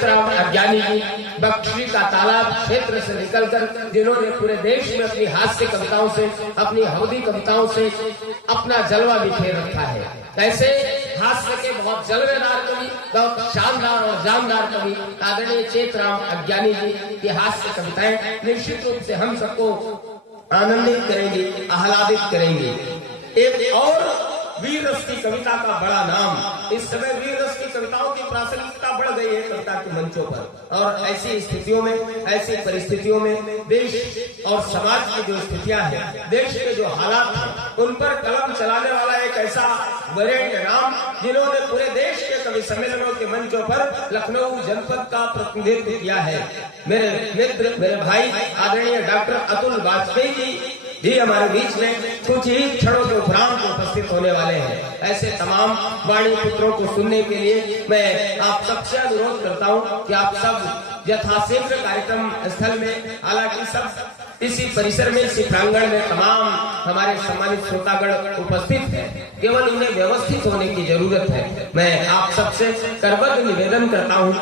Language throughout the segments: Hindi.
चेतराम अज्ञानी जी बख्शी का तालाब क्षेत्र से निकलकर जिन्होंने पूरे देश में अपनी हास्य कविताओं से, अपनी हवदी कविताओं से अपना जलवा बिखेर रखा है। ऐसे हास्य के बहुत जलवेदार कवि, बहुत शानदार और जानदार कवि आदरणीय चेतराम अज्ञानी जी की हास्य कविताएं निश्चित रूप से हम सबको आनंदित करेंगी, आह्लादित करेंगी। एक और वीर रस की कविता का बड़ा नाम, इस समय वीर रस की कविताओं की प्रासंगिकता बढ़ गई है कविता के मंचों पर, और ऐसी स्थितियों में, ऐसी परिस्थितियों में देश और समाज की जो स्थितियां हैं, देश के जो हालात हैं, उन पर कलम चलाने वाला एक ऐसा वरेण्य नाम जिन्होंने पूरे देश के कवि सम्मेलनों के मंचों पर लखनऊ जनपद का प्रतिनिधित्व किया है। मेरे मित्र, मेरे भाई आदरणीय डॉक्टर अतुल वाजपेयी जी हमारे बीच में कुछ ही क्षणों के उपरांत उपस्थित होने वाले हैं। ऐसे तमाम वाणी पुत्रों को सुनने के लिए मैं आप सबसे अनुरोध करता हूं कि आप सब यथाशीघ्र कार्यक्रम स्थल में, हालांकि सब इसी परिसर में, इसी प्रांगण में तमाम हमारे सम्मानित श्रोतागण उपस्थित हैं, केवल उन्हें व्यवस्थित होने की जरूरत है। मैं आप सबसे करबद्ध निवेदन करता हूं,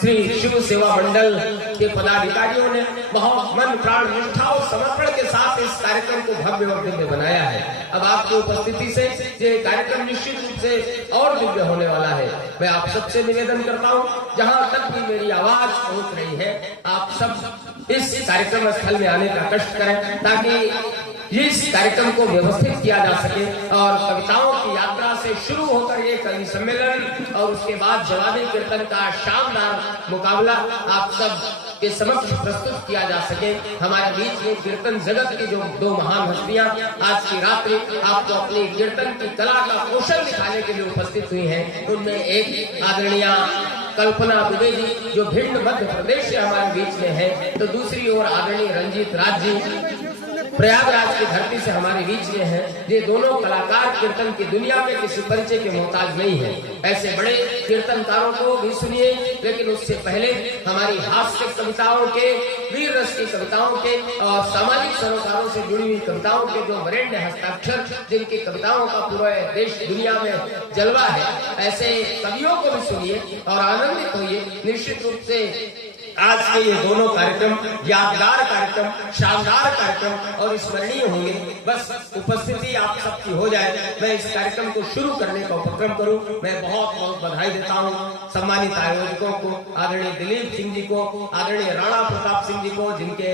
श्री शिव सेवा मंडल के पदाधिकारियों ने बहुत मन प्राण निष्ठा और समर्पण के साथ इस कार्यक्रम को भव्य और दिव्य बनाया है। अब आपकी उपस्थिति से ये कार्यक्रम निश्चित रूप से और दिव्य होने वाला है। मैं आप सबसे निवेदन करता हूं, जहां तक भी मेरी आवाज पहुंच रही है, आप सब इस कार्यक्रम स्थल में आने का कष्ट करें, ताकि इस कार्यक्रम को व्यवस्थित किया जा सके और कविताओं की यात्रा से शुरू होकर ये कवि सम्मेलन और उसके बाद जवाबी कीर्तन का शानदार मुकाबला आप सब के समक्ष प्रस्तुत किया जा सके। हमारे बीच में कीर्तन जगत की जो दो महान हस्तियां आज की रात्रि आपको अपनी कीर्तन की कला का कौशल दिखाने के लिए उपस्थित हुई हैं, उनमें एक आदरणीय कल्पना दुबे जी जो भिंड मध्य प्रदेश से हमारे बीच में है, तो दूसरी ओर आदरणीय रंजीत राज जी प्रयागराज की धरती से हमारे बीच में है। ये दोनों कलाकार कीर्तन की दुनिया में किसी परिचय के मोहताज नहीं है। ऐसे बड़े कीर्तनकारों को भी सुनिए, लेकिन उससे पहले हमारी हास्य कविताओं के, वीर रस की कविताओं के और सामाजिक सरोकारों से जुड़ी हुई कविताओं के जो वरेण्य हस्ताक्षर, जिनकी कविताओं का पूरे देश दुनिया में जलवा है, ऐसे कवियों को भी सुनिए और आनंदित होइए। निश्चित रूप से आज के ये दोनों कार्यक्रम यादगार कार्यक्रम, शानदार कार्यक्रम और स्मरणीय होंगे। बस उपस्थिति आप सबकी हो जाए, मैं इस कार्यक्रम को शुरू करने का उपक्रम करूं। मैं बहुत बहुत बधाई देता हूं सम्मानित आयोजकों को, आदरणीय दिलीप सिंह जी को, आदरणीय राणा प्रताप सिंह जी को, जिनके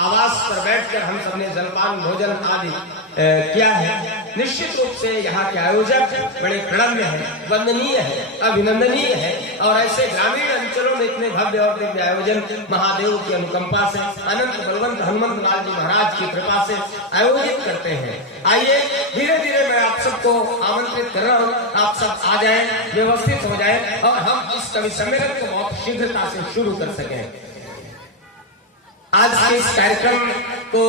आवास पर बैठकर हम सबने जलपान भोजन आदि किया है। निश्चित रूप से यहाँ के आयोजक बड़े प्रणम्य हैं, वंदनीय है, अभिनंदनीय है, और ऐसे ग्रामीण अंचलों में इतने भव्य और दिव्य आयोजन महादेव की अनुकंपा से, अनंत बलवंत हनुमंत लाल जी महाराज की कृपा से आयोजित करते हैं। आइए धीरे धीरे मैं आप सबको आमंत्रित कर रहा हूँ, आप सब आ जाएं, व्यवस्थित हो जाएं और हम इस कवि सम्मेलन को बहुत शीघ्रता से शुरू कर सकें। आज के इस कार्यक्रम को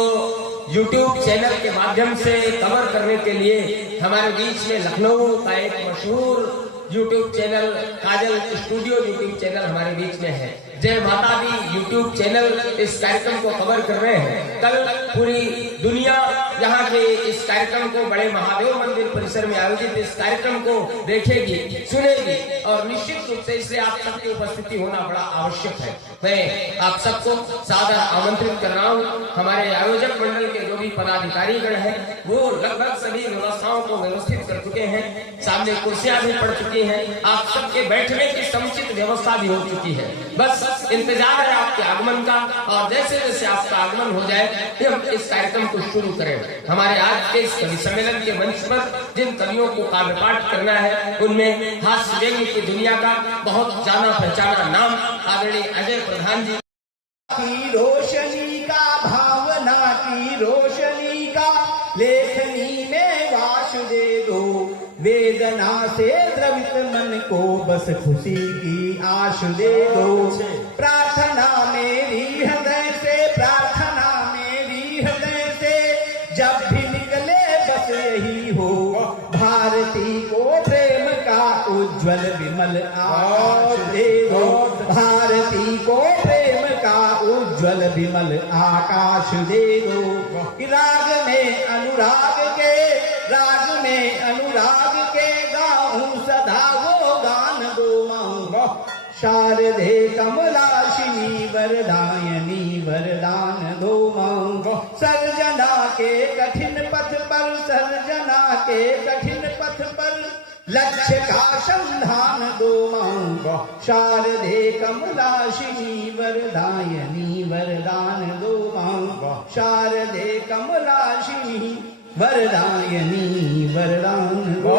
YouTube चैनल के माध्यम से कवर करने के लिए हमारे बीच में लखनऊ का एक मशहूर YouTube चैनल काजल स्टूडियो YouTube चैनल हमारे बीच में है। जय माता दी YouTube चैनल इस कार्यक्रम को कवर कर रहे हैं। कल पूरी दुनिया यहाँ के इस कार्यक्रम को बड़े महादेव मंदिर परिसर में आयोजित इस कार्यक्रम को देखेगी, सुनेगी, और निश्चित रूप से इसलिए आप सबकी उपस्थिति होना बड़ा आवश्यक है। मैं आप सबको सादर आमंत्रित कर रहा हूँ। हमारे आयोजक मंडल के जो भी पदाधिकारी गण हैं वो लगभग सभी व्यवस्थाओं को व्यवस्थित कर चुके हैं। सामने कुर्सियां भी पड़ चुकी हैं, आप सबके बैठने की समुचित व्यवस्था भी हो चुकी है। बस इंतजार है आपके आगमन का, और जैसे जैसे आपका आगमन हो जाए हम इस कार्यक्रम को शुरू करें। हमारे आज के इस कवि सम्मेलन के मंच पर जिन कवियों को काव्य पाठ करना है, उनमें हास्य व्यंग्य की दुनिया का बहुत जाना पहचाना नाम आदरणीय अजय प्रधान जी की रोशनी का, भावना की रोशनी का, लेखनी में वास दे दो, वेदना से द्रवित मन को बस खुशी की आश दे दो। प्रार्थना मेरी हृदय से, प्रार्थना मेरी हृदय से, जब भी निकले बस यही हो, भारती को प्रेम का उज्जवल विमल आकाश दे दो, भारती को प्रेम का उज्जवल विमल आकाश दे दो। राग में अनुराग के, राग में अनुराग के गाऊं सदा वो गान गो माऊं, शारदे कमलाशिनी वरदायनी वरदान दो मांगो सर्जना के कठिन पथ पर सर्जना के कठिन पथ पर लक्ष्य का संधान दो मांगो शारदे कमलाशिनी वरदायनी वरदान दो मांगो शारदे कमलाशिनी वरदायनी वरदान दो